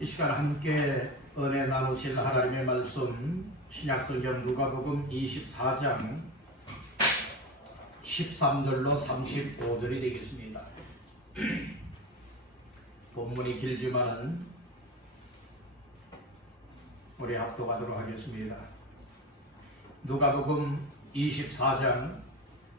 이 시간 함께 은혜 나누실 하나님의 말씀 신약성경 누가복음 24장 13절로 35절이 되겠습니다. 본문이 길지만은 우리 합독하도록 하겠습니다. 누가복음 24장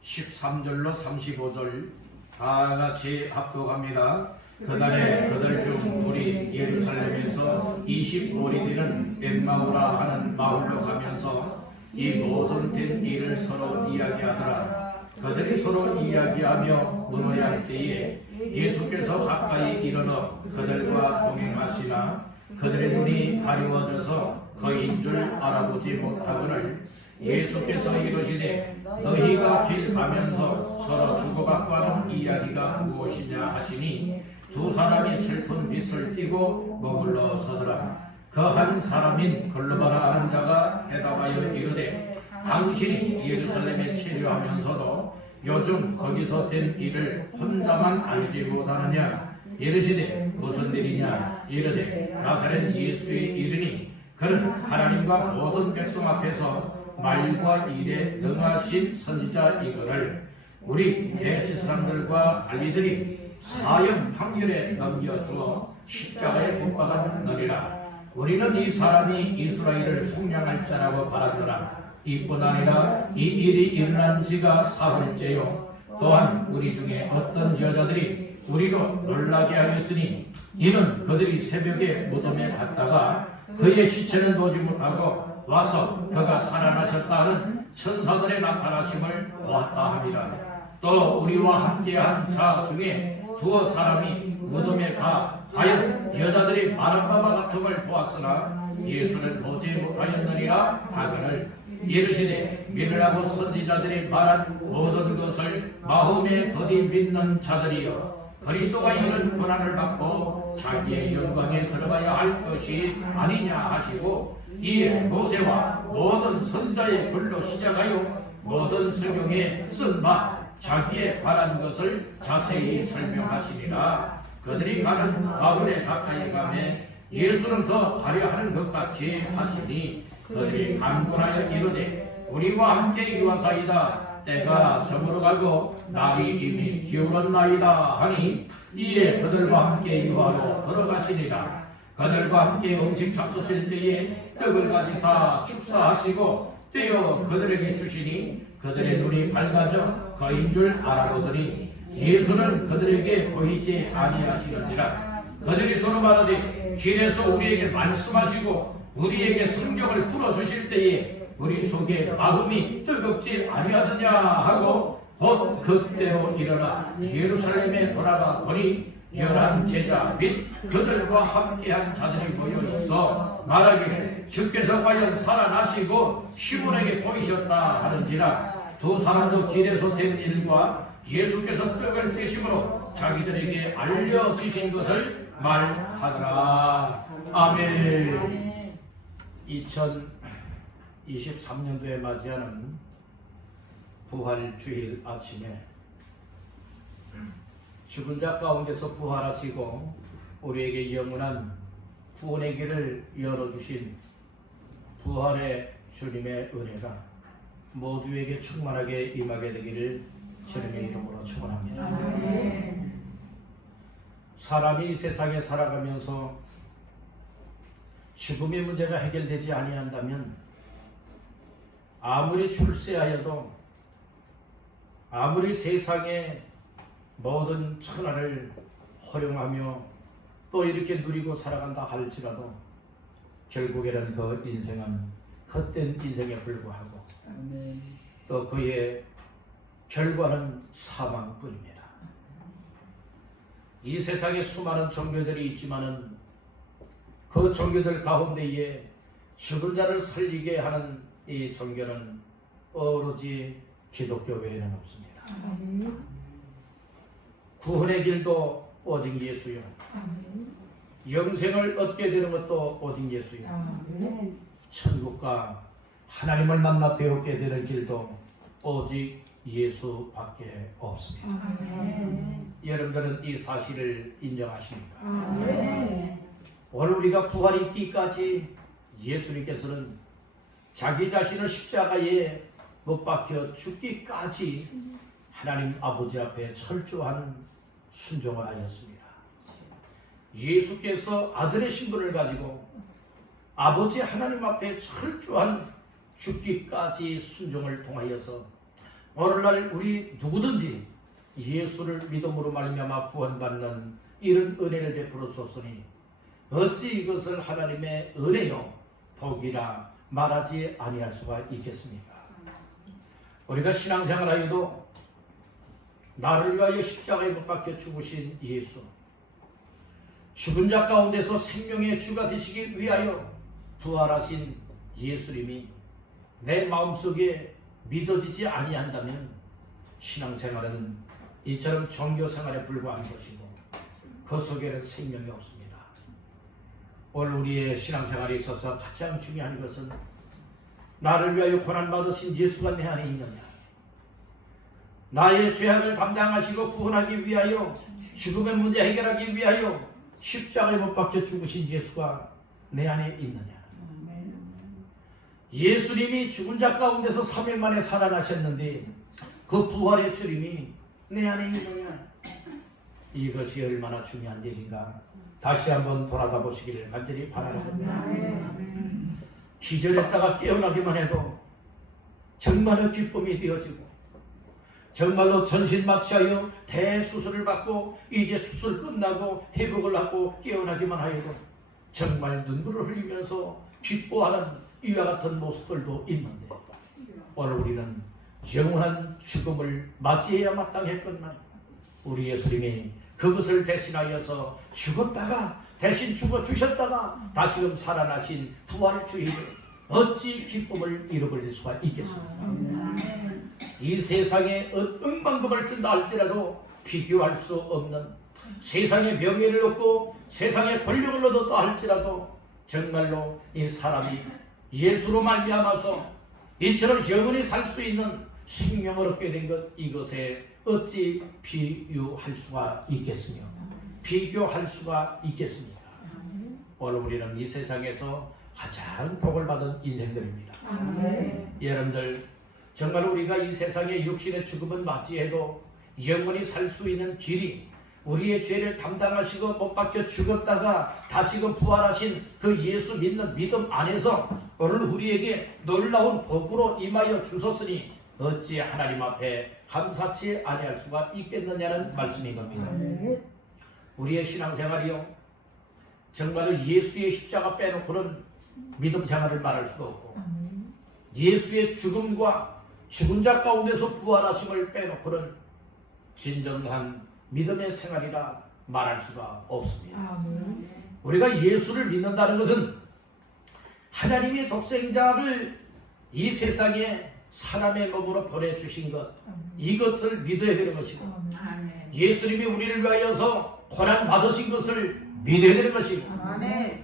13절로 35절 다 같이 합독합니다. 그날에 그들 중 둘이 예루살렘에서 20오리 되는 엠마오라 하는 마을로 가면서 이 모든 된 일을 서로 이야기하더라. 그들이 서로 이야기하며 문어할 때에 예수께서 가까이 이르러 그들과 동행하시나 그들의 눈이 가리워져서 그인 줄 알아보지 못하거늘 예수께서 이르시되 너희가 길 가면서 서로 주고받고 하는 이야기가 무엇이냐 하시니 두 사람이 슬픈 빛을 띠고 머물러 서더라. 그 한 사람인 글로바라 하는 자가 대답하여 이르되 당신이 예루살렘에 체류하면서도 요즘 거기서 된 일을 혼자만 알지 못하느냐. 이르시되 무슨 일이냐. 이르되 나사렛 예수의 일이니 그는 하나님과 모든 백성 앞에서 말과 일에 능하신 선지자이거늘 우리 대치 사람들과 관리들이 사형 판결에 넘겨주어 십자가에 못 박았느니라. 우리는 이 사람이 이스라엘을 속량할 자라고 바라더라. 이뿐 아니라 이 일이 일어난 지가 사흘째요. 또한 우리 중에 어떤 여자들이 우리로 놀라게 하였으니 이는 그들이 새벽에 무덤에 갔다가 그의 시체는 보지 못하고 와서 그가 살아나셨다 하는 천사들의 나타나심을 보았다 함이라. 또 우리와 함께한 자 중에 두어 사람이 무덤에 가 과연 여자들이 말한 바와 같은 걸 보았으나 예수를 보지 못하였느니라 하거늘 이르시되 믿으라고 선지자들이 말한 모든 것을 마음에 더디 믿는 자들이여 그리스도가 이런 고난을 받고 자기의 영광에 들어가야 할 것이 아니냐 하시고 이에 모세와 모든 선지자의 글로 시작하여 모든 성경에 쓴 바 자기의 바란 것을 자세히 설명하시니라. 그들이 가는 마을에 가까이 가매 예수는 더 가려 하는 것 같이 하시니 그들이 간구하여 이르되 우리와 함께 이와사이다. 때가 저물어가고 날이 이미 기울었나이다 하니 이에 그들과 함께 유하로 들어가시니라. 그들과 함께 음식 잡수실 때에 떡을 가지사 축사하시고 떼어 그들에게 주시니 그들의 눈이 밝아져 그인 줄 알아보더니 예수는 그들에게 보이지 아니하시는지라. 그들이 서로 말하되 길에서 우리에게 말씀하시고 우리에게 성경을 풀어주실 때에 우리 속에 마음이 뜨겁지 아니하더냐 하고 곧 그때로 일어나 예루살렘에 돌아가 보니 11 제자 및 그들과 함께한 자들이 모여 있어 말하기를 주께서 과연 살아나시고 시몬에게 보이셨다 하는지라. 두 사람도 길에서 된 일과 예수께서 떡을 떼심으로 자기들에게 알려주신 것을 말하더라. 아멘. 2023년도에 맞이하는 부활주일 아침에 죽은 자 가운데서 부활하시고 우리에게 영원한 구원의 길을 열어주신 부활의 주님의 은혜가 모두에게 충만하게 임하게 되기를 주님의 이름으로 축원합니다. 사람이 이 세상에 살아가면서 죽음의 문제가 해결되지 아니한다면 아무리 출세하여도 아무리 세상의 모든 천하를 허용하며 또 이렇게 누리고 살아간다 할지라도 결국에는 그 인생은 헛된 인생에 불과하고 또 그의 결과는 사망뿐입니다. 이 세상에 수많은 종교들이 있지만은 그 종교들 가운데에 죽은 자를 살리게 하는 이 종교는 오로지 기독교 외에는 없습니다. 구원의 길도 오직 예수요. 영생을 얻게 되는 것도 오직 예수요. 천국과 하나님을 만나 배우게 되는 길도 오직 예수밖에 없습니다. 여러분들은 이 사실을 인정하십니까? 오늘 우리가 부활이 있기까지 예수님께서는 자기 자신을 십자가에 못 박혀 죽기까지 하나님 아버지 앞에 철저한 순종을 하였습니다. 예수께서 아들의 신분을 가지고 아버지 하나님 앞에 철저한 죽기까지 순종을 통하여서 오늘날 우리 누구든지 예수를 믿음으로 말미암아 구원받는 이런 은혜를 베풀었으니 어찌 이것을 하나님의 은혜요 복이라 말하지 아니할 수가 있겠습니까? 우리가 신앙생활하여도 나를 위하여 십자가에 못 박혀 죽으신 예수, 죽은 자 가운데서 생명의 주가 되시기 위하여 부활하신 예수님이 내 마음속에 믿어지지 아니한다면 신앙생활은 이처럼 종교생활에 불과한 것이고 그 속에는 생명이 없습니다. 오늘 우리의 신앙생활에 있어서 가장 중요한 것은 나를 위하여 고난받으신 예수가 내 안에 있느냐, 나의 죄악을 담당하시고 구원하기 위하여 죽음의 문제 해결하기 위하여 십자가에 못 박혀 죽으신 예수가 내 안에 있느냐, 예수님이 죽은 자 가운데서 3일 만에 살아나셨는데 그 부활의 주님이 내 안에 있느냐, 이것이 얼마나 중요한 일인가 다시 한번 돌아가 보시기를 간절히 바라는 겁니다. 기절했다가 깨어나기만 해도 정말로 기쁨이 되어지고 정말로 전신 마취하여 대수술을 받고 이제 수술 끝나고 회복을 하고 깨어나기만 하여도 정말 눈물을 흘리면서 기뻐하는 이와 같은 모습들도 있는데 오늘 우리는 영원한 죽음을 맞이해야 마땅했건만 우리 예수님이 그것을 대신하여서 죽었다가 대신 죽어주셨다가 다시금 살아나신 부활주의를 어찌 기쁨을 잃어버릴 수가 있겠습니까? 이 세상에 억만금을 준다 할지라도 비교할 수 없는 세상의 명예를 얻고 세상의 권력을 얻었다 할지라도 정말로 이 사람이 예수로 말미암아서 이처럼 영원히 살 수 있는 생명을 얻게 된 것, 이것에 어찌 비유할 수가 있겠으며 비교할 수가 있겠습니까? 오늘 우리는 이 세상에서 가장 복을 받은 인생들입니다. 여러분들 정말 우리가 이 세상의 육신의 죽음은 맞이해도 영원히 살 수 있는 길이 우리의 죄를 담당하시고 못 박혀 죽었다가 다시금 부활하신 그 예수 믿는 믿음 안에서 오늘 우리에게 놀라운 복으로 임하여 주셨으니 어찌 하나님 앞에 감사치 아니할 수가 있겠느냐는 말씀인 겁니다. 우리의 신앙생활이요 정말로 예수의 십자가 빼놓고는 믿음 생활을 말할 수가 없고 예수의 죽음과 죽은 자 가운데서 부활하심을 빼놓고는 진정한 믿음의 생활이라 말할 수가 없습니다. 우리가 예수를 믿는다는 것은 하나님의 독생자를 이 세상에 사람의 몸으로 보내주신 것, 이것을 믿어야 되는 것이고 예수님이 우리를 위하여서 고난 받으신 것을 믿어야 되는 것이고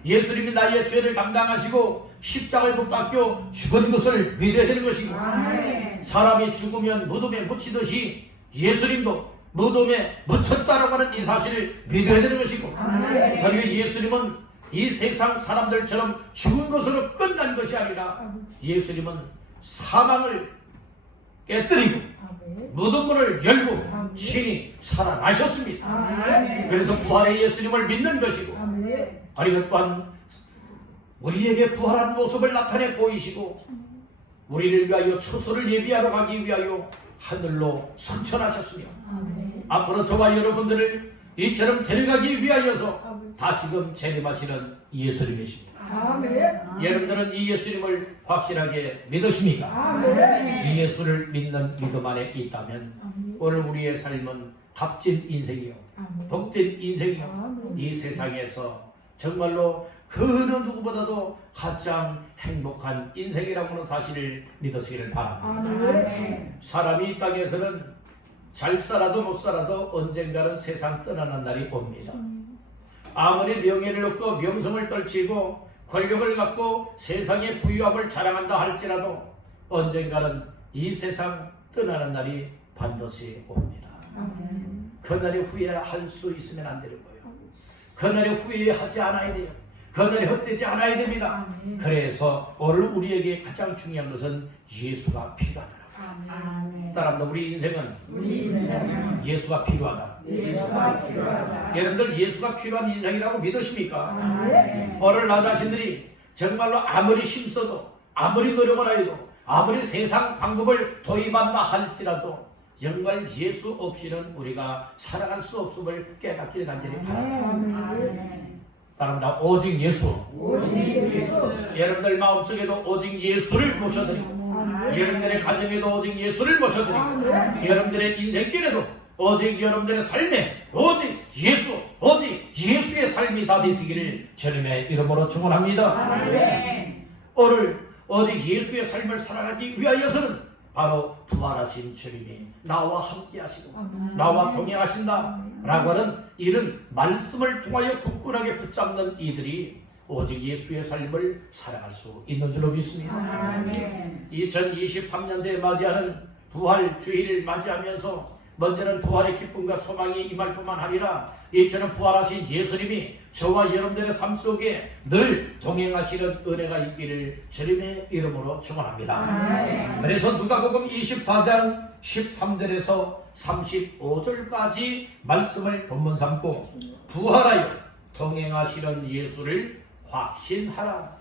예수님이 나의 죄를 담당하시고 십자가에 못 박혀 죽은 것을 믿어야 되는 것이고 사람이 죽으면 무덤에 묻히듯이 예수님도 무덤에 묻혔다라고 하는 이 사실을 믿어야 되는 것이고 그리고 예수님은 이 세상 사람들처럼 죽은 것으로 끝난 것이 아니라 예수님은 사망을 깨뜨리고 무덤문을 열고 친히 살아나셨습니다. 그래서 부활의 예수님을 믿는 것이고 그리고 또한 우리에게 부활한 모습을 나타내 보이시고 우리를 위하여 처소를 예비하러 가기 위하여 하늘로 승천하셨으며 앞으로 저와 여러분들을 이처럼 데려가기 위하여서 다시금 재림하시는 예수님이십니다. 여러분들은 이 예수님을 확실하게 믿으십니까? 이 예수를 믿는 믿음 안에 있다면 오늘 우리의 삶은 값진 인생이요 복된 인생이요 이 세상에서 정말로 그 어느 누구보다도 가장 행복한 인생이라고 하는 사실을 믿으시기를 바랍니다. 사람이 이 땅에서는 잘 살아도 못 살아도 언젠가는 세상 떠나는 날이 옵니다. 아무리 명예를 얻고 명성을 떨치고 권력을 갖고 세상의 부유함을 자랑한다 할지라도 언젠가는 이 세상 떠나는 날이 반드시 옵니다. 그날에 후회할 수 있으면 안 되는 거예요. 그날에 후회하지 않아야 돼요. 그날이 헛되지 않아야 됩니다. 그래서 오늘 우리에게 가장 중요한 것은 예수가 필요하더라고요. 따라합니다. 우리 인생은 예수가 필요하다. 여러분들 예수가 필요한 인생이라고 믿으십니까? 오늘 나 자신들이 정말로 아무리 힘써도 아무리 노력을 해도 아무리 세상 방법을 도입한다 할지라도 정말 예수 없이는 우리가 살아갈 수 없음을 깨닫길 간절히 바랍니다. 따릅니다. 오직 예수. 여러분들 마음속에도 오직 예수를 모셔드리고 여러분들의 가정에도 오직 예수를 모셔드리고 여러분들의 인생길에도 오직 여러분들의 삶에 오직 예수, 오직 예수의 삶이 다 되시기를 주님의 이름으로 축원합니다. 오늘 오직 예수의 삶을 살아가기 위하여서는 바로 부활하신 주님이 나와 함께 하시고 나와 동행하신다 라고 하는 이런 말씀을 통하여 굳건하게 붙잡는 이들이 오직 예수의 삶을 살아갈 수 있는 줄로 믿습니다. 2023년대에 맞이하는 부활 주일을 맞이하면서 먼저는 부활의 기쁨과 소망이 임할 뿐만 아니라 이처럼 부활하신 예수님이 저와 여러분들의 삶 속에 늘 동행하시는 은혜가 있기를 주님의 이름으로 축원합니다. 그래서 누가복음 24장 13절에서 35절까지 말씀을 본문 삼고 부활하여 동행하시는 예수를 확신하라.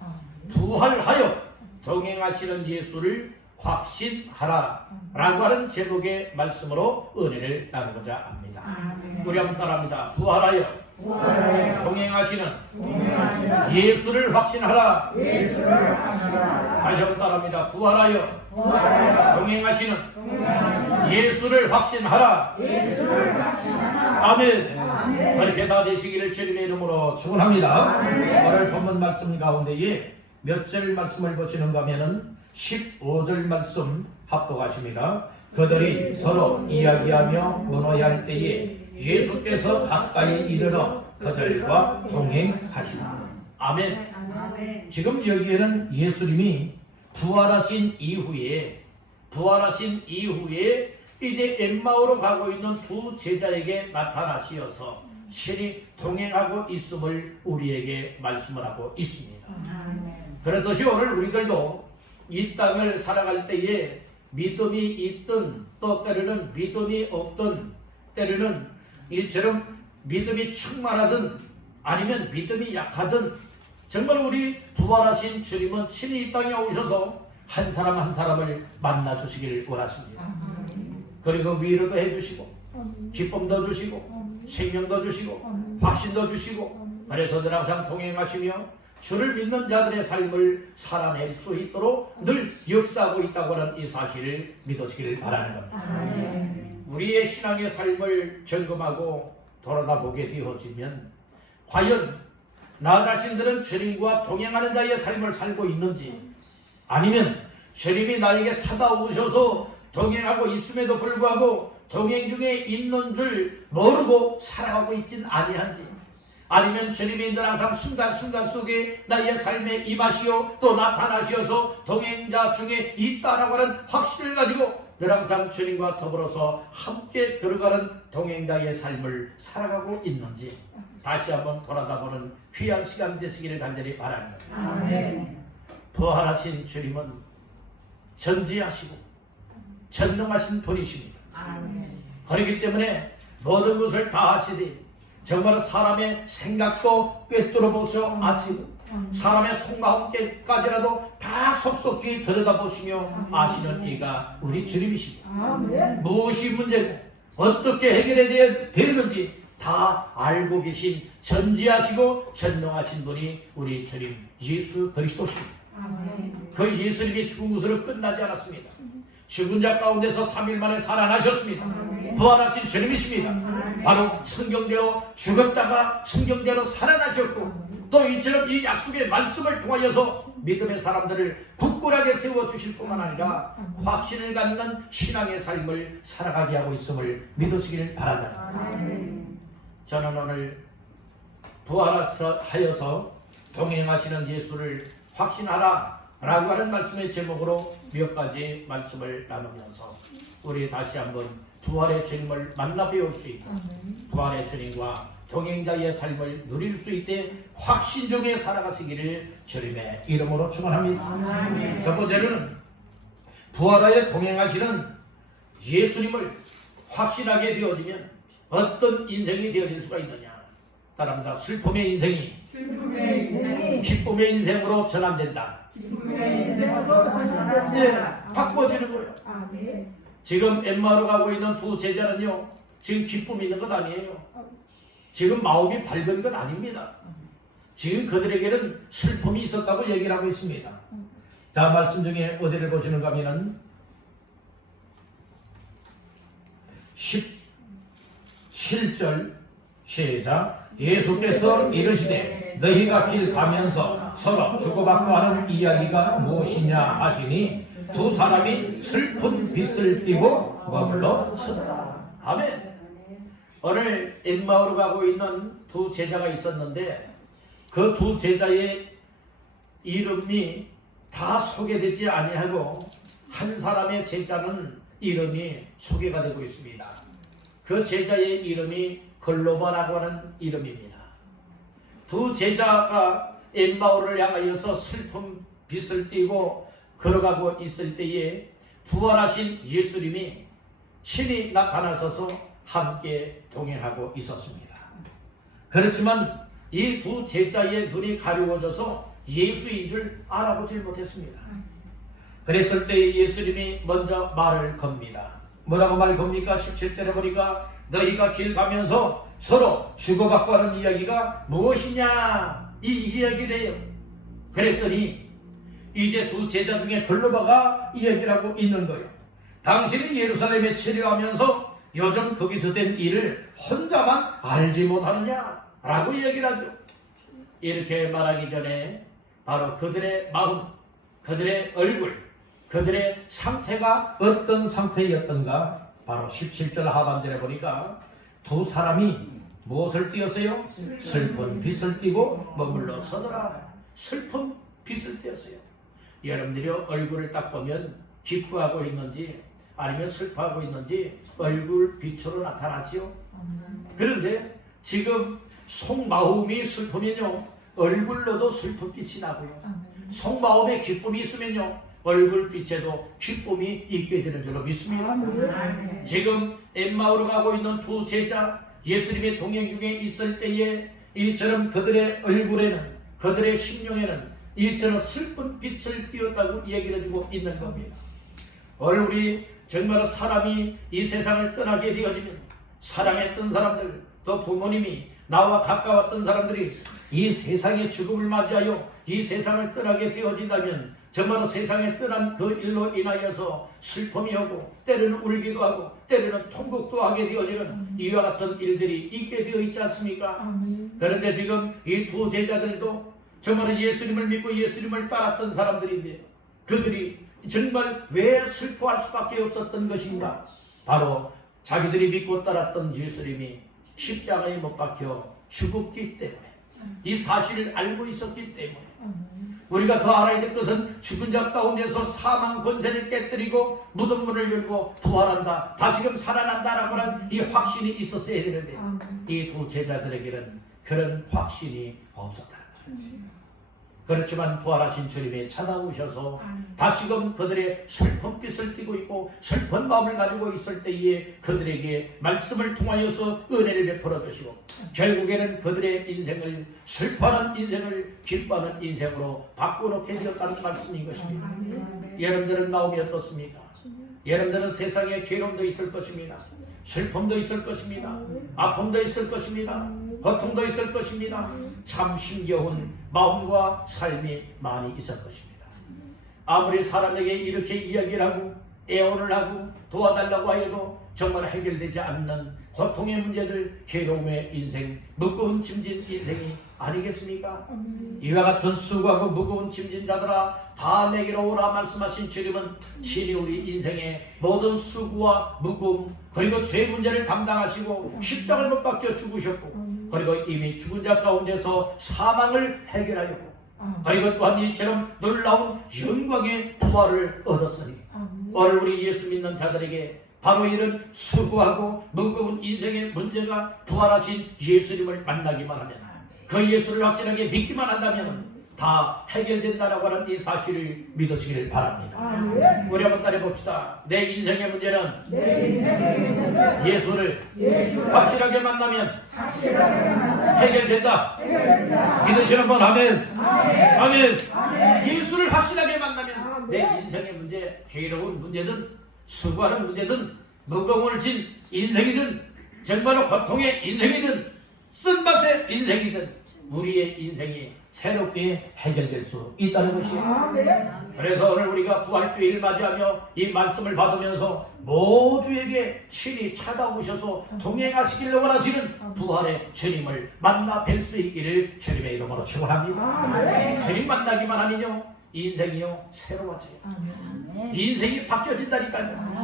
부활하여 동행하시는 예수를 확신하라 라고 하는 제목의 말씀으로 은혜를 나누고자 합니다. 우리 한번 따라합니다. 부활하여 동행하시는 예수를 확신하라. 다시 한번 따라합니다. 부활하여 동행하시는 예수를 확신하라. 아멘. 그렇게 다 되시기를 주님의 이름으로 축원합니다. 오늘 본문 말씀 가운데에 몇 절 말씀을 보시는가 하면은 15절 말씀 합독하십니다. 그들이 서로 이야기하며 문어야 할 때에 예수께서 가까이 이르러 그들과 동행하시나. 아멘. 지금 여기에는 예수님이 부활하신 이후에 이제 엠마오로 가고 있는 두 제자에게 나타나시어서 친히 동행하고 있음을 우리에게 말씀을 하고 있습니다. 그렇듯이 오늘 우리들도 이 땅을 살아갈 때에 믿음이 있든 또 때로는 믿음이 없든 때로는 이처럼 믿음이 충만하든 아니면 믿음이 약하든 정말 우리 부활하신 주님은 친히 이 땅에 오셔서 한 사람 한 사람을 만나 주시기를 원하십니다. 그리고 위로도 해주시고 기쁨도 주시고 생명도 주시고 확신도 주시고 그래서 늘 항상 동행하시며 주를 믿는 자들의 삶을 살아낼 수 있도록 늘 역사하고 있다고 하는 이 사실을 믿으시기를 바라는 겁니다. 우리의 신앙의 삶을 점검하고 돌아다보게 되어지면 과연 나 자신들은 주님과 동행하는 자의 삶을 살고 있는지 아니면 주님이 나에게 찾아오셔서 동행하고 있음에도 불구하고 동행 중에 있는 줄 모르고 살아가고 있진 아니한지 아니면 주님이 늘 항상 순간순간 속에 나의 삶에 임하시어 또 나타나시어서 동행자 중에 있다라고 하는 확신을 가지고 늘 항상 주님과 더불어서 함께 걸어가는 동행자의 삶을 살아가고 있는지 다시 한번 돌아다보는 귀한 시간 되시기를 간절히 바랍니다. 부활하신 주님은 전지하시고 전능하신 분이십니다. 그렇기 때문에 모든 것을 다 하시되 정말 사람의 생각도 꿰뚫어 보셔 아시고 사람의 속마음까지라도 다 속속히 들여다보시며 아시는 이가 우리 주님이십니다. 무엇이 문제고 어떻게 해결해야 되는지 다 알고 계신 전지하시고 전능하신 분이 우리 주님 예수 그리스도십니다. 그 예수님이 죽은 것으로 끝나지 않았습니다. 죽은 자 가운데서 3일 만에 살아나셨습니다. 부활하신 주님이십니다. 바로 성경대로 죽었다가 성경대로 살아나셨고 또 이처럼 이 약속의 말씀을 통하여서 믿음의 사람들을 굳건하게 세워주실 뿐만 아니라 확신을 갖는 신앙의 삶을 살아가게 하고 있음을 믿으시기를 바란다. 저는 오늘 부활하여서 동행하시는 예수를 확신하라 라고 하는 말씀의 제목으로 몇 가지 말씀을 나누면서 우리 다시 한번 부활의 주님을 만나 배울 수 있고 부활의 주님과 동행자의 삶을 누릴 수 있게 확신 중에 살아가시기를 주님의 이름으로 축원합니다. 첫 번째로는 부활하여 동행하시는 예수님을 확신하게 되어지면 어떤 인생이 되어질 수가 있느냐. 따라합니다. 슬픔의 인생이 기쁨의 인생으로 전환된다. 바꿔지는 거예요. 지금 엠마오로 가고 있는 두 제자는요, 지금 기쁨이 있는 것 아니에요. 지금 마음이 밝은 것 아닙니다. 지금 그들에게는 슬픔이 있었다고 얘기를 하고 있습니다. 자, 말씀 중에 어디를 보시는가 하면은 17절 시작. 예수께서 이르시되 너희가 길 가면서 서로 주고받고 하는 이야기가 무엇이냐 하시니 두 사람이 슬픈 빛을 띠고 머물러 서더라. 아멘. 오늘 엠마오로 가고 있는 두 제자가 있었는데 그 두 제자의 이름이 다 소개되지 아니하고 한 사람의 제자는 이름이 소개가 되고 있습니다. 그 제자의 이름이 글로바라고 하는 이름입니다. 두 제자가 엠마오를 향하여서 슬픈 빛을 띠고 걸어가고 있을 때에 부활하신 예수님이 친히 나타나셔서 함께 동행하고 있었습니다. 그렇지만 이 두 제자의 눈이 가려워져서 예수인 줄 알아보질 못했습니다. 그랬을 때 예수님이 먼저 말을 겁니다. 뭐라고 말 겁니까? 17절에 보니까 너희가 길 가면서 서로 주고받고 하는 이야기가 무엇이냐, 이 이야기래요. 그랬더니 이제 두 제자 중에 글로바가 이야기를 하고 있는 거예요. 당신이 예루살렘에 체류하면서 요즘 거기서 된 일을 혼자만 알지 못하느냐 라고 이야기를 하죠. 이렇게 말하기 전에 바로 그들의 마음, 그들의 얼굴, 그들의 상태가 어떤 상태였던가, 바로 17절 하반절에 보니까 두 사람이 무엇을 띄었어요? 슬픈 빛을 띠고 머물러 서더라. 슬픈 빛을 띄었어요. 여러분들이 얼굴을 딱 보면 기뻐하고 있는지 아니면 슬퍼하고 있는지 얼굴 빛으로 나타나지요. 그런데 지금 속마음이 슬프면요, 얼굴로도 슬픈 빛이 나고요. 속마음에 기쁨이 있으면요, 얼굴빛에도 기쁨이 있게 되는 줄로 믿습니다. 지금 엠마오로 가고 있는 두 제자, 예수님의 동행 중에 있을 때에 이처럼 그들의 얼굴에는, 그들의 심령에는 이처럼 슬픈 빛을 띄었다고 얘기를 해주고 있는 겁니다. 우리 정말 사람이 이 세상을 떠나게 되어지면 사랑했던 사람들, 또 부모님이 나와 가까웠던 사람들이 이 세상의 죽음을 맞이하여 이 세상을 떠나게 되어진다면 정말로 세상에 떠난 그 일로 인하여서 슬픔이 오고 때로는 울기도 하고 때로는 통곡도 하게 되어지는 이와 같은 일들이 있게 되어 있지 않습니까? 그런데 지금 이 두 제자들도 정말 예수님을 믿고 예수님을 따랐던 사람들인데 그들이 정말 왜 슬퍼할 수밖에 없었던 것인가? 바로 자기들이 믿고 따랐던 예수님이 십자가에 못 박혀 죽었기 때문에, 이 사실을 알고 있었기 때문에, 우리가 더 알아야 될 것은 죽은 자 가운데서 사망 권세를 깨뜨리고 무덤 문을 열고 부활한다, 다시금 살아난다라고 하는 이 확신이 있었어야 되는데 이 두 제자들에게는 그런 확신이 없었다는 거죠. 그렇지만 부활하신 주님이 찾아오셔서 다시금 그들의 슬픈 빛을 띠고 있고 슬픈 마음을 가지고 있을 때에 그들에게 말씀을 통하여서 은혜를 베풀어 주시고 결국에는 그들의 인생을, 슬퍼하는 인생을 기뻐하는 인생으로 바꿔놓게 되었다는 말씀인 것입니다. 여러분들은 마음이 어떻습니까? 여러분들은 세상에 괴로움도 있을 것입니다. 슬픔도 있을 것입니다. 아픔도 있을 것입니다. 고통도 있을 것입니다. 참 힘겨운 마음과 삶이 많이 있을 것입니다. 아무리 사람에게 이렇게 이야기를 하고 애원을 하고 도와달라고 하여도 정말 해결되지 않는 고통의 문제들, 괴로움의 인생, 무거운 짐진 인생이 아니겠습니까? 이와 같은 수고하고 무거운 짐진 자들아 다 내게로 오라 말씀하신 주님은 친히 우리 인생의 모든 수고와 무거움 그리고 죄 문제를 담당하시고 십자가에 못 박혀 죽으셨고 그리고 이미 죽은 자 가운데서 사망을 해결하려고 그리고 또한 이처럼 놀라운 영광의 부활을 얻었으니 오늘 우리 예수 믿는 자들에게 바로 이런 수고하고 무거운 인생의 문제가 부활하신 예수님을 만나기만 하면, 그 예수를 확실하게 믿기만 한다면 다 해결된다라고 하는 이 사실을 믿으시기를 바랍니다. 우리 한번 따라해봅시다. 내 인생의 문제는 예수를 확실하게 만나면 해결된다. 믿으시는 분 아멘. 아멘. 예수를 확실하게 만나면 내 인생의 문제, 괴로운 문제든 수고하는 문제든 무거움을 진 인생이든 정말로 고통의 인생이든 쓴맛의 인생이든 우리의 인생이 새롭게 해결될 수 있다는 것이에요. 그래서 오늘 우리가 부활주의를 맞이하며 이 말씀을 받으면서 모두에게 친히 찾아오셔서 동행하시길 원하시는 부활의 주님을 만나 뵐 수 있기를 주님의 이름으로 축원합니다. 주님 만나기만 하면요 인생이요 새로워져요. 인생이 바뀌어진다니까요.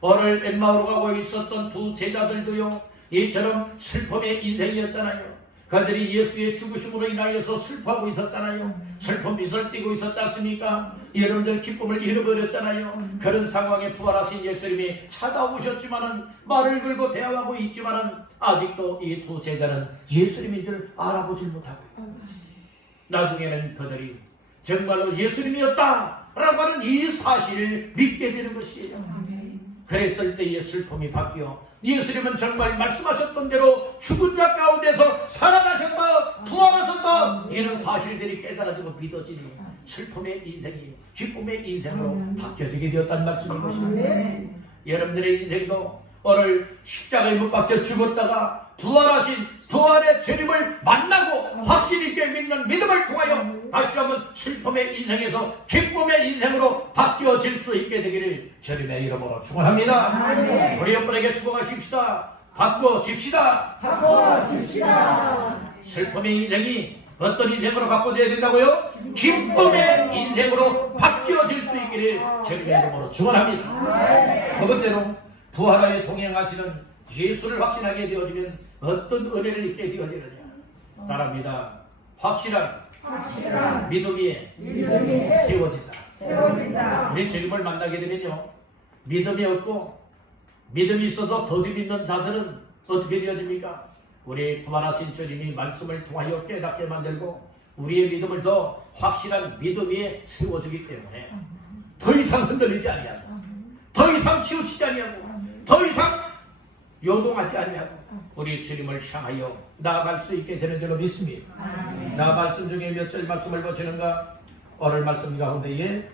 오늘 엠마오로 가고 있었던 두 제자들도요 이처럼 슬픔의 인생이었잖아요. 그들이 예수의 죽으심으로 인하여서 슬퍼하고 있었잖아요. 슬픈 빛을 띠고 있었지 않습니까? 여러분들 기쁨을 잃어버렸잖아요. 그런 상황에 부활하신 예수님이 찾아오셨지만은 말을 걸고 대화하고 있지만은 아직도 이 두 제자는 예수님인 줄 알아보질 못하고 나중에는 그들이 정말로 예수님이었다라고 하는 이 사실을 믿게 되는 것이에요. 그랬을 때의 슬픔이 바뀌어 예수님은 정말 말씀하셨던 대로 죽은 자 가운데서 살아나셨다, 부활하셨다, 이런 사실들이 깨달아지고 믿어지니 슬픔의 인생이 기쁨의 인생으로 바뀌어지게 되었다는 말씀인 것입니다. 여러분들의 인생도 오늘 십자가에 못 박혀 죽었다가 부활하신 부활의 주님을 만나고 확신 있게 믿는 믿음을 통하여 다시 한번 슬픔의 인생에서 기쁨의 인생으로 바뀌어질 수 있게 되기를 주님의 이름으로 축원합니다. 우리 여러분에게 축복하십시다. 바꿔집시다. 슬픔의 인생이 어떤 인생으로 바꿔져야 된다고요? 기쁨의 인생으로 바뀌어질 수 있기를 주님의 이름으로 축원합니다. 두 번째로 부활하에 동행하시는 예수를 확신하게 되어지면 어떤 은혜를 입게 되어지느냐 말합니다. 확실한 믿음이 세워진다. 우리 주님을 만나게 되면요 믿음이 없고 믿음이 있어도 더디 믿는 자들은 어떻게 되어집니까? 우리 부활하신 주님이 말씀을 통하여 깨닫게 만들고 우리의 믿음을 더 확실한 믿음 위에 세워주기 때문에 더 이상 흔들리지 아니하고 더 이상 치우치지 아니하고 더 이상 요동하지 아니하고 우리 주님을 향하여 나아갈 수 있게 되는 줄로 믿습니다. 자, 말씀 중에 몇 절 말씀을 보시는가? 오늘 말씀 가운데에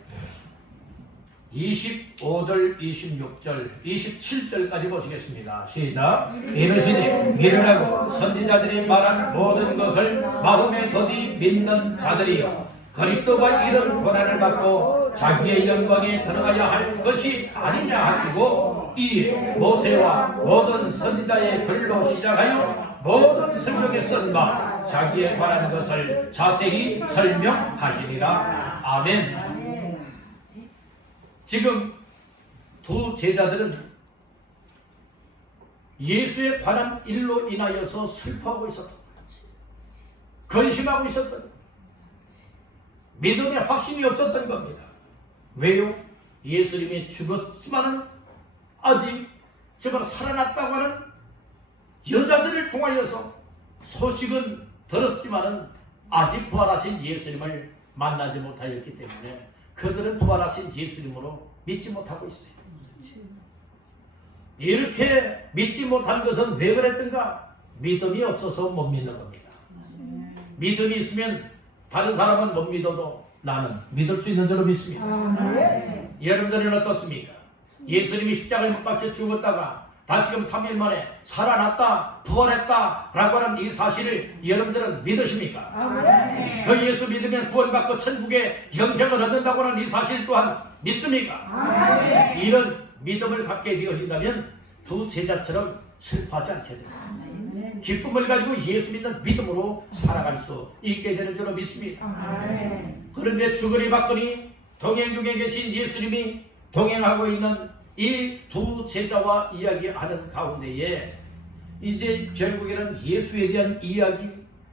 25절, 26절, 27절까지 보시겠습니다. 시작. 이르시니 일어나고 선지자들이 말한 모든 것을 마음에 더디 믿는 자들이요 그리스도가 이런 고난을 받고 자기의 영광에 들어가야 할 것이 아니냐 하시고 이에 모세와 모든 선지자의 글로 시작하여 모든 성경에 쓴 바 자기에 관한 것을 자세히 설명하시리라. 아멘. 지금 두 제자들은 예수에 관한 일로 인하여서 슬퍼하고 있었던 거예요. 근심하고 있었던 거예요. 믿음에 확신이 없었던 겁니다. 왜요? 예수님이 죽었지만은 아직 정말 살아났다고 하는 여자들을 통하여서 소식은 들었지만은 아직 부활하신 예수님을 만나지 못하였기 때문에 그들은 부활하신 예수님으로 믿지 못하고 있어요. 이렇게 믿지 못한 것은 왜 그랬던가? 믿음이 없어서 못 믿는 겁니다. 믿음이 있으면 다른 사람은 못 믿어도 나는 믿을 수 있는 줄로 믿습니다. 여러분들은 어떻습니까? 예수님이 십자가에 못 박혀 죽었다가 다시금 3일 만에 살아났다, 부활했다 라고 하는 이 사실을 여러분들은 믿으십니까? 그 예수 믿으면 구원받고 천국의 영생을 얻는다고 하는 이 사실 또한 믿습니까? 이런 믿음을 갖게 되어진다면 두 제자처럼 슬퍼하지 않게 됩니다. 기쁨을 가지고 예수 믿는 믿음으로 살아갈 수 있게 되는 줄로 믿습니다. 그런데 주거니 받거니 동행 중에 계신 예수님이 동행하고 있는 이 두 제자와 이야기하는 가운데에 이제 결국에는 예수에 대한 이야기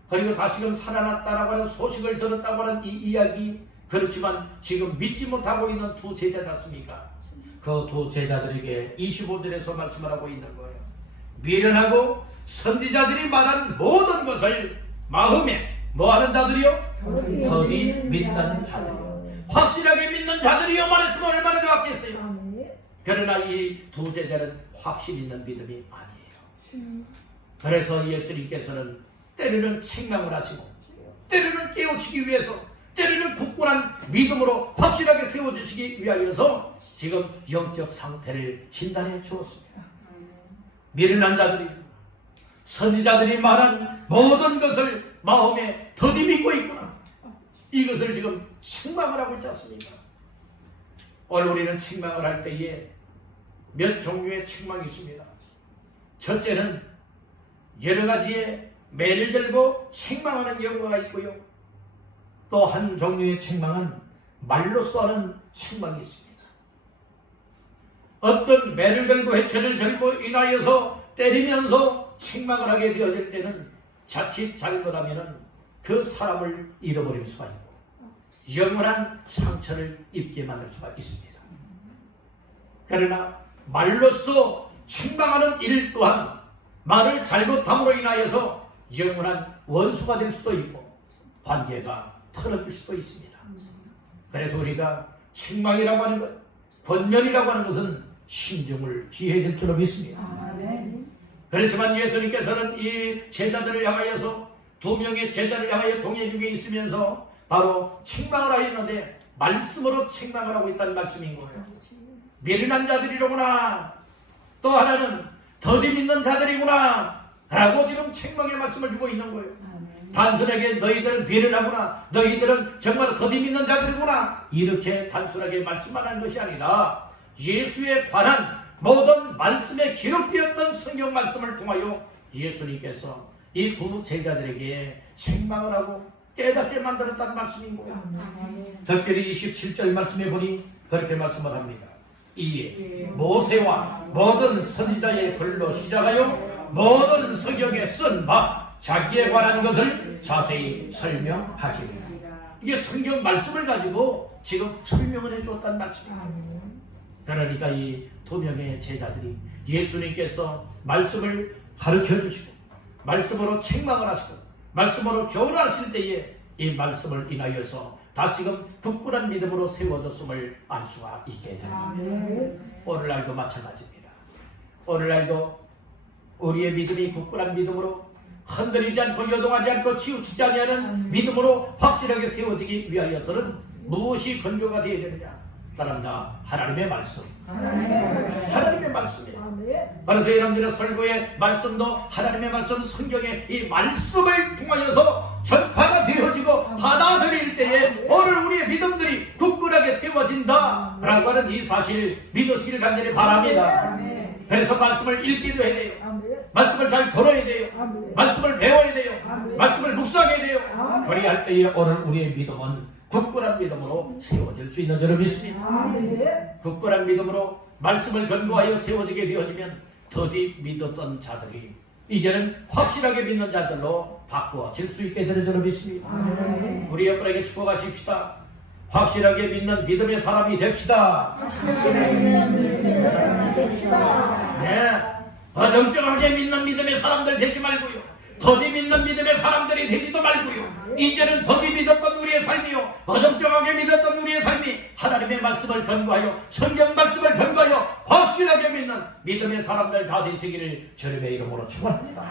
그리고 다시금 살아났다라고 하는 소식을 들었다고 하는 이 이야기 그렇지만 지금 믿지 못하고 있는 두 제자지 않습니까? 그 두 제자들에게 25절에서 말씀을 하고 있는 거예요. 미련하고 선지자들이 말한 모든 것을 마음에 뭐하는 자들이요? 더디 믿는 자들이요. 확실하게 믿는 자들이요 말했으면 얼마나 좋았겠어요. 그러나 이 두 제자는 확실 있는 믿음이 아니에요. 그래서 예수님께서는 때로는 책망을 하시고 때로는 깨우치기 위해서 때로는 굳건한 믿음으로 확실하게 세워주시기 위하여서 지금 영적 상태를 진단해 주었습니다. 미련한 자들이 선지자들이 말한 모든 것을 마음에 더디 믿고 있구나. 이것을 지금 책망을 하고 있지 않습니까? 오늘 우리는 책망을 할 때에 몇 종류의 책망이 있습니다. 첫째는 여러 가지의 매를 들고 책망하는 경우가 있고요. 또 한 종류의 책망은 말로써 하는 책망이 있습니다. 어떤 매를 들고 해체를 들고 인하여서 때리면서 책망을 하게 되어질 때는 자칫 잘못하면 그 사람을 잃어버릴 수가 있고 영원한 상처를 입게 만들 수가 있습니다. 그러나 말로써 책망하는 일 또한 말을 잘못함으로 인하여서 영원한 원수가 될 수도 있고 관계가 틀어질 수도 있습니다. 그래서 우리가 책망이라고 하는 것, 권면이라고 하는 것은 신중을 기해야 될 줄로 믿습니다. 그렇지만 예수님께서는 이 제자들을 향하여서 두 명의 제자를 향하여 동해 중에 있으면서 바로 책망을 하였는데 말씀으로 책망을 하고 있다는 말씀인 거예요. 미련한 자들이로구나. 또 하나는 더디 믿는 자들이구나 라고 지금 책망의 말씀을 주고 있는 거예요. 단순하게 너희들은 미련하구나, 너희들은 정말 더디 믿는 자들이구나 이렇게 단순하게 말씀만 하는 것이 아니라 예수에 관한 모든 말씀에 기록되었던 성경 말씀을 통하여 예수님께서 이 두 제자들에게 책망을 하고 깨닫게 만들었다는 말씀인 거예요. 특별히 27절 말씀에 보니 그렇게 말씀을 합니다. 이에 모세와 모든 선지자의 글로 시작하여 모든 성경에 쓴 바 자기에 관한 것을 자세히 설명하십니다. 이게 성경 말씀을 가지고 지금 설명을 해주었다는 말씀입니다. 그러니까 이 두 명의 제자들이 예수님께서 말씀을 가르쳐 주시고 말씀으로 책망을 하시고 말씀으로 교훈하실 때에 이 말씀을 인하여서 다시금 굳건한 믿음으로 세워졌음을 알 수가 있게 됩니다. 오늘날도 마찬가지입니다. 오늘날도 우리의 믿음이 굳건한 믿음으로 흔들리지 않고 여동하지 않고 치우치지 아니하는 믿음으로 확실하게 세워지기 위하여서는 무엇이 근거가 되어야 되느냐? 따른다 하나님의 말씀. 하나님의 말씀이에요. 그래서 여러분들의 설교의 말씀도 하나님의 말씀, 성경의 이 말씀을 통하여서 전파가 되어지고 받아들일 때에 오늘 우리의 믿음들이 굳건하게 세워진다 라고 하는 이 사실 믿으시길 간절히 바랍니다. 그래서 말씀을 읽기도 해야 돼요. 말씀을 잘 들어야 돼요. 말씀을 배워야 돼요. 말씀을 묵상해야 돼요. 그리할 때에 오늘 우리의 믿음은 굳건한 믿음으로 세워질 수 있는 줄을 믿습니다. 굳건한 믿음으로 말씀을 근거하여 세워지게 되어지면 더디 믿었던 자들이 이제는 확실하게 믿는 자들로 바꾸어질 수 있게 되는 줄을 믿습니다. 우리 여러분에게 축복하십시다. 확실하게 믿는 믿음의 사람이 됩시다. 네, 어정쩡하게 믿는 믿음의 사람들 되지 말고요. 더디 믿는 믿음의 사람들이 되지도 말고요. 이제는 더디 믿었던 우리의 삶이요, 어정쩡하게 믿었던 우리의 삶이 하나님의 말씀을 근거하여 성경 말씀을 근거하여 확실하게 믿는 믿음의 사람들 다 되시기를 주님의 이름으로 축원합니다.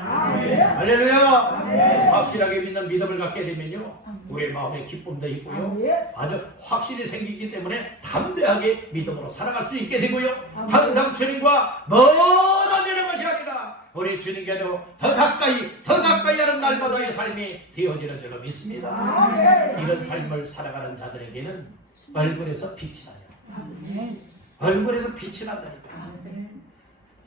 할렐루야. 확실하게 믿는 믿음을 갖게 되면요 우리의 마음에 기쁨도 있고요 아주 확실히 생기기 때문에 담대하게 믿음으로 살아갈 수 있게 되고요 항상 주님과 멀어지는 것이 아니라 우리 주님께로 더 가까이 하는 날마다의 삶이 되어지는 줄로 믿습니다. 이런 삶을 살아가는 자들에게는 얼굴에서 빛이 나요. 얼굴에서 빛이 난다니까.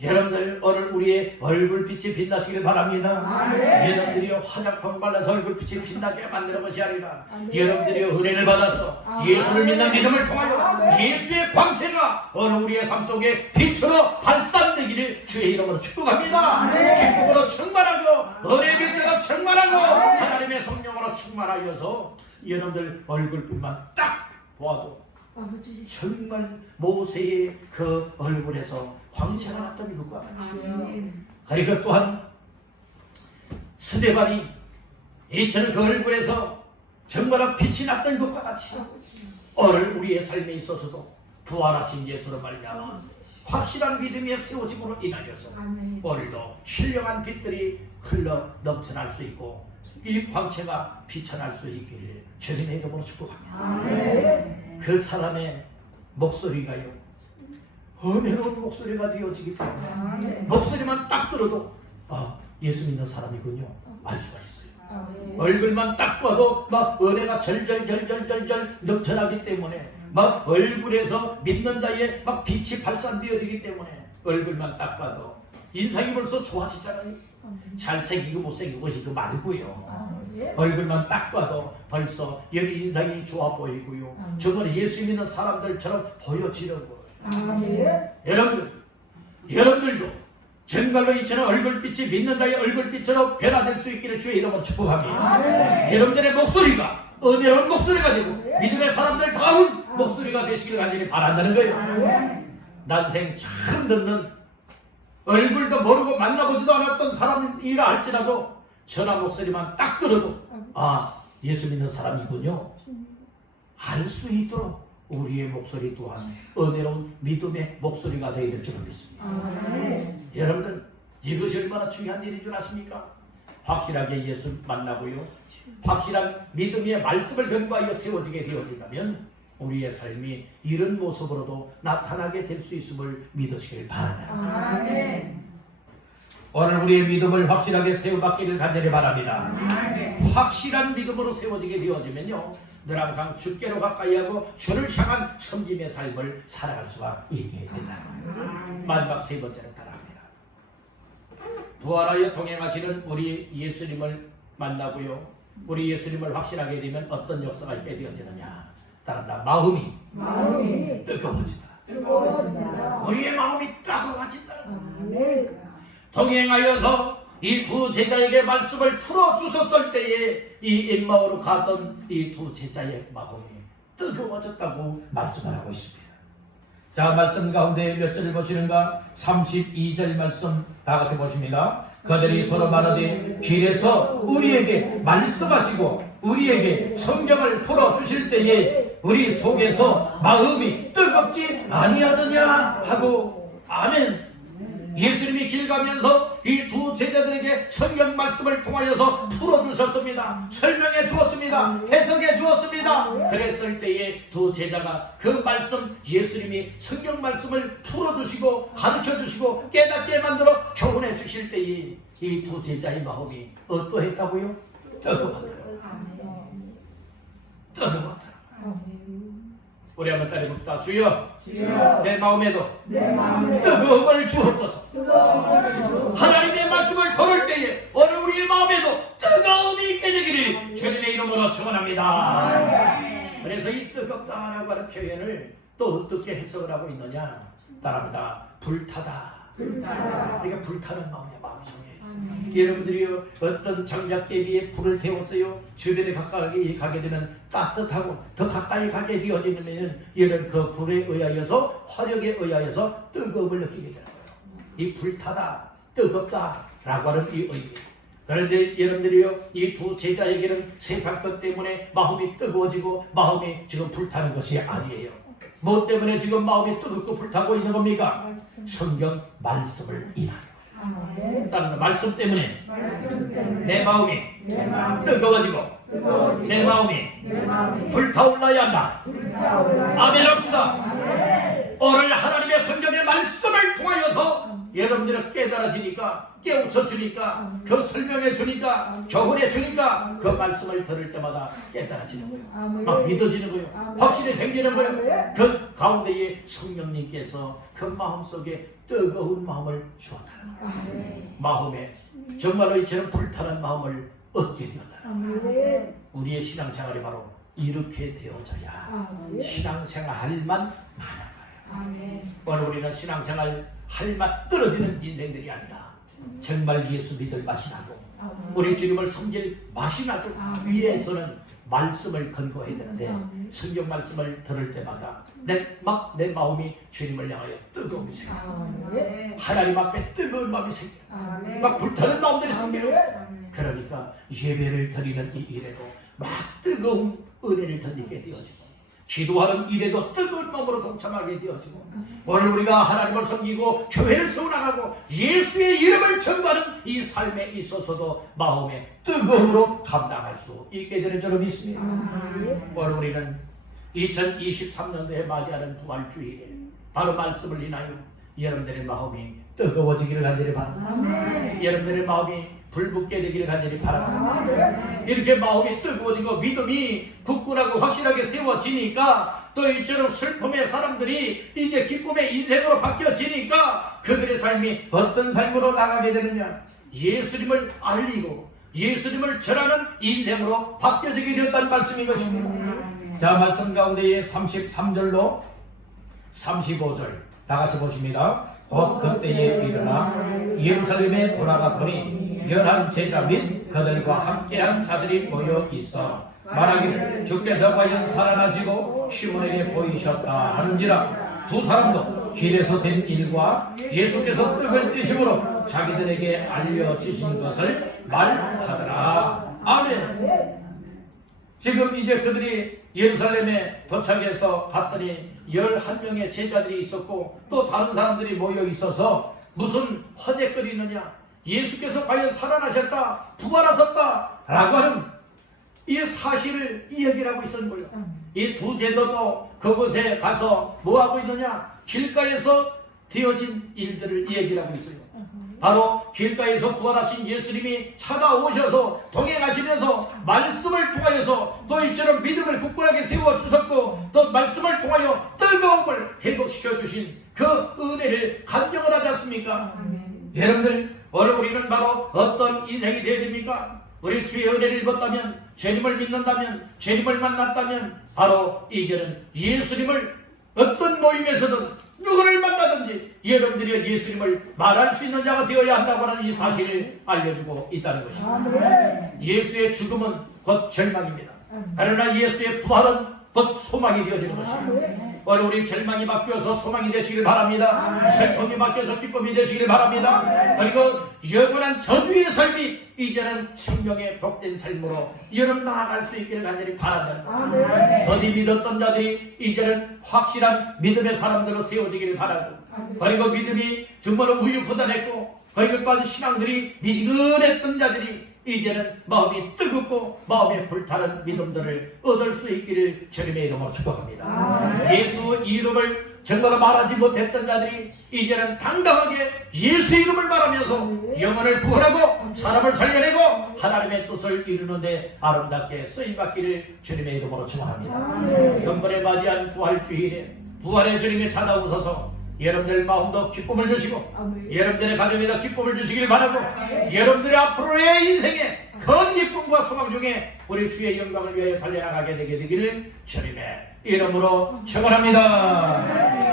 여러분들 오늘 우리의 얼굴빛이 빛나시길 바랍니다. 여러분들이 화장품 발라서 얼굴빛이 빛나게 만드는 것이 아니라 여러분들이 은혜를 받아서 예수를 믿는 믿음을 통하여 예수의 광채가 오늘 우리의 삶 속에 빛으로 발산되기를 주의 이름으로 축복합니다. 기쁨으로 충만하고 은혜의 빛으로 충만하고 하나님의 성령으로 충만하여서 여러분들 얼굴빛만 딱 보아도 아버지. 정말 모세의 그 얼굴에서 광채가 났던 것과 같이 그리고 또한 스데반이 이처럼 그 얼굴에서 정말 빛이 났던 것과 같이 오늘 우리의 삶에 있어서도 부활하신 예수로 말미암아 확실한 믿음의 세워짐으로 인하여서 오늘도 신령한 빛들이 흘러 넘쳐날 수 있고 이 광채가 비춰날 수 있기를 주님의 이름으로 축복합니다. 그 사람의 목소리가요 은혜로운 목소리가 되어지기 때문에 목소리만 딱 들어도 아 예수 믿는 사람이군요 알 수가 있어요. 얼굴만 딱 봐도 막 은혜가 절절절절절절 넘쳐나기 때문에 막 얼굴에서 믿는 자의 막 빛이 발산되어지기 때문에 얼굴만 딱 봐도 인상이 벌써 좋아지잖아요. 잘생기고 못생기고 이거 말고요. 얼굴만 딱 봐도 벌써 여기 인상이 좋아 보이고요. 정말 예수 믿는 사람들처럼 보여지는 거예요. 여러분들도 정말로 이처럼 얼굴빛이 믿는 자의 얼굴빛처럼 변화될 수 있기를 주의 이름으로 축복합니다. 여러분들의 목소리가 은혜로운 목소리가 되고 믿음의 사람들 다운 목소리가 되시길 간절히 바란다는 거예요. 난생 처음 듣는 얼굴도 모르고 만나보지도 않았던 사람이라 할지라도 전화 목소리만 딱 들어도 아 예수 믿는 사람이군요 알 수 있도록 우리의 목소리 또한 은혜로운 믿음의 목소리가 되어야 줄 믿습니다. 여러분들 이것이 얼마나 중요한 일인 줄 아십니까? 확실하게 예수 만나고요 확실한 믿음의 말씀을 근거하여 세워지게 되어진다면 우리의 삶이 이런 모습으로도 나타나게 될 수 있음을 믿으시길 바랍니다. 오늘 우리의 믿음을 확실하게 세워받기를 간절히 바랍니다. 확실한 믿음으로 세워지게 되어지면요 늘 항상 주께로 가까이 하고 주를 향한 섬김의 삶을 살아갈 수가 있게 된다. 마지막 세 번째로 따라합니다. 부활하여 동행하시는 우리 예수님을 만나고요 우리 예수님을 확실하게 되면 어떤 역사가 있게 되어지느냐 따른다. 마음이 뜨거워진다. 우리의 마음이 따가워진다. 동행하여서 이 두 제자에게 말씀을 풀어주셨을 때에 이 엠마오로 가던 이 두 제자의 마음이 뜨거워졌다고 말씀을 하고 있습니다. 자 말씀 가운데 몇 절을 보시는가? 32절 말씀 다 같이 보십니다. 그들이 서로 말하되 길에서 우리에게 말씀하시고 우리에게 성경을 풀어주실 때에 우리 속에서 마음이 뜨겁지 아니하더냐 하고 아멘. 예수님이 길 가면서 이 두 제자들에게 성경 말씀을 통하여서 풀어주셨습니다. 설명해 주었습니다. 해석해 주었습니다. 그랬을 때에 두 제자가 그 말씀 예수님이 성경 말씀을 풀어주시고 가르쳐주시고 깨닫게 만들어 교훈해 주실 때에 이 두 제자의 마음이 어떠했다고요? 뜨거웠더라. 우리 한번 따라해봅시다. 주여, 내 마음에도 뜨거움을 주옵소서. 하나님의 말씀을 들을 때에 오늘 우리의 마음에도 뜨거움이 있게 되기를 주님의 이름으로 축원합니다. 그래서 이 뜨겁다라고 하는 표현을 또 어떻게 해석을 하고 있느냐? 따라합니다. 불타다. 우리가 불타는 마음이야, 마음속에. 여러분들이 어떤 장작개비에 불을 태웠어요. 주변에 가까이 가게 되면 따뜻하고 더 가까이 가게 되어지면 이런 그 불에 의하여서 화력에 의하여서 뜨거움을 느끼게 되는 거예요. 이 불타다, 뜨겁다 라고 하는 이 의미. 그런데 여러분들이요 이 두 제자에게는 세상 것 때문에 마음이 뜨거워지고 마음이 지금 불타는 것이 아니에요. 뭐 때문에 지금 마음이 뜨겁고 불타고 있는 겁니까? 성경 말씀을 인하여. 다른 말씀 때문에 내 마음이 뜨거워지고 내 마음이 불타올라야 한다. 아멘 합시다. 오늘 하나님의 성경의 말씀을 통하여서 여러분들은 깨달아지니까 깨우쳐 주니까 그 설명해 주니까 교훈해 주니까 그 말씀을 들을 때마다 깨달아지는 거예요. 막 믿어지는 거예요. 확실히 생기는 거예요. 그 가운데에 성령님께서 그 마음속에 뜨거운 마음을 주었다는 거예요. 마음에 정말로 이처럼 불타는 마음을 얻게 되었다는 거예요. 우리의 신앙생활이 바로 이렇게 되어져야 신앙생활 만 많은 거예요. 오늘 우리는 신앙생활 할 맛 떨어지는 인생들이 아니라 정말 예수 믿을 맛이 나고 우리 주님을 섬길 맛이 나도 위에서는 말씀을 근거해야 되는데 성경 말씀을 들을 때마다 내 마음이 주님을 향하여 뜨거움이 생겨요. 하나님 앞에 뜨거운 마음이 생겨요. 막 불타는 마음들이 생겨요. 그러니까 예배를 드리는 이 일에도 막 뜨거운 은혜를 던지게 되어지고 기도하는 일에도 뜨거운 마음으로 동참하게 되어지고 오늘 우리가 하나님을 섬기고 교회를 세워나가고 예수의 이름을 전하는 이 삶에 있어서도 마음의 뜨거움으로 감당할 수 있게 되는 줄로 믿습니다. 오늘 우리는 2023년도에 맞이하는 부활주일에 바로 말씀을 인하여 여러분들의 마음이 뜨거워지기를 간절히 바랍니다. 여러분들의 마음이 불붙게 되기를 간절히 바랍니다. 이렇게 마음이 뜨거워지고 믿음이 굳건하고 확실하게 세워지니까 또 이처럼 슬픔의 사람들이 이제 기쁨의 인생으로 바뀌어지니까 그들의 삶이 어떤 삶으로 나가게 되느냐, 예수님을 알리고 예수님을 전하는 인생으로 바뀌어지게 되었다는 말씀인 것입니다. 자, 말씀 가운데에 33절로 35절 다 같이 보십니다. 곧 그때에 일어나 예루살렘에 돌아가더니 11 제자 및 그들과 함께한 자들이 모여 있어 말하기를 주께서 과연 살아나시고 시몬에게 보이셨다 하는지라. 두 사람도 길에서 된 일과 예수께서 떡을 떼심으로 자기들에게 알려주신 것을 말하더라. 아멘. 지금 이제 그들이 예루살렘에 도착해서 갔더니 11명의 제자들이 있었고 또 다른 사람들이 모여 있어서 무슨 허재거리느냐, 예수께서 과연 살아나셨다, 부활하셨다 라고 하는 이 사실을 이야기하고 있었는 거예요. 이 두 제자도 그곳에 가서 뭐하고 있느냐, 길가에서 되어진 일들을 얘기를 하고 있어요. 바로 길가에서 부활하신 예수님이 찾아오셔서 동행하시면서 말씀을 통하여서 또 이처럼 믿음을 굳건하게 세워주셨고 또 말씀을 통하여 뜨거움을 회복시켜 주신 그 은혜를 간증을 하지 않습니까? 여러분들, 오늘 우리는 바로 어떤 인생이 되어야 됩니까? 우리 주의 은혜를 입었다면, 주님을 믿는다면, 주님을 만났다면 바로 이제는 예수님을 어떤 모임에서든 누구를 만나든지 여러분들이 예수님을 말할 수 있는 자가 되어야 한다고 하는 이 사실을 알려주고 있다는 것입니다. 예수의 죽음은 곧 절망입니다. 그러나 예수의 부활은 곧 소망이 되어지는 것입니다. 오늘 우리 절망이 바뀌어서 소망이 되시길 바랍니다. 슬픔이 바뀌어서 기쁨이 되시길 바랍니다. 그리고 영원한 저주의 삶이 이제는 생명의 복된 삶으로 여러분 나아갈 수 있기를 간절히 바란다는 겁니다. 더디 믿었던 자들이 이제는 확실한 믿음의 사람들로 세워지기를 바라고, 그리고 믿음이 정말 우유부단했고 그리고 또한 신앙들이 미지근했던 자들이 이제는 마음이 뜨겁고 마음에 불타는 믿음들을 얻을 수 있기를 주님의 이름으로 축복합니다. 예수 이름을 정말 말하지 못했던 자들이 이제는 당당하게 예수 이름을 말하면서 영혼을 구원하고 사람을 살려내고 하나님의 뜻을 이루는데 아름답게 쓰임받기를 주님의 이름으로 축원합니다. 이번에 맞이한 부활주일에 부활의 주님이 찾아오셔서 여러분들 마음도 기쁨을 주시고 여러분들의 가정에도 기쁨을 주시길 바라고 여러분들의 앞으로의 인생에 큰 기쁨과 소망 중에 우리 주의 영광을 위하여 달려나가게 되기를 주님의 이름으로 축원합니다.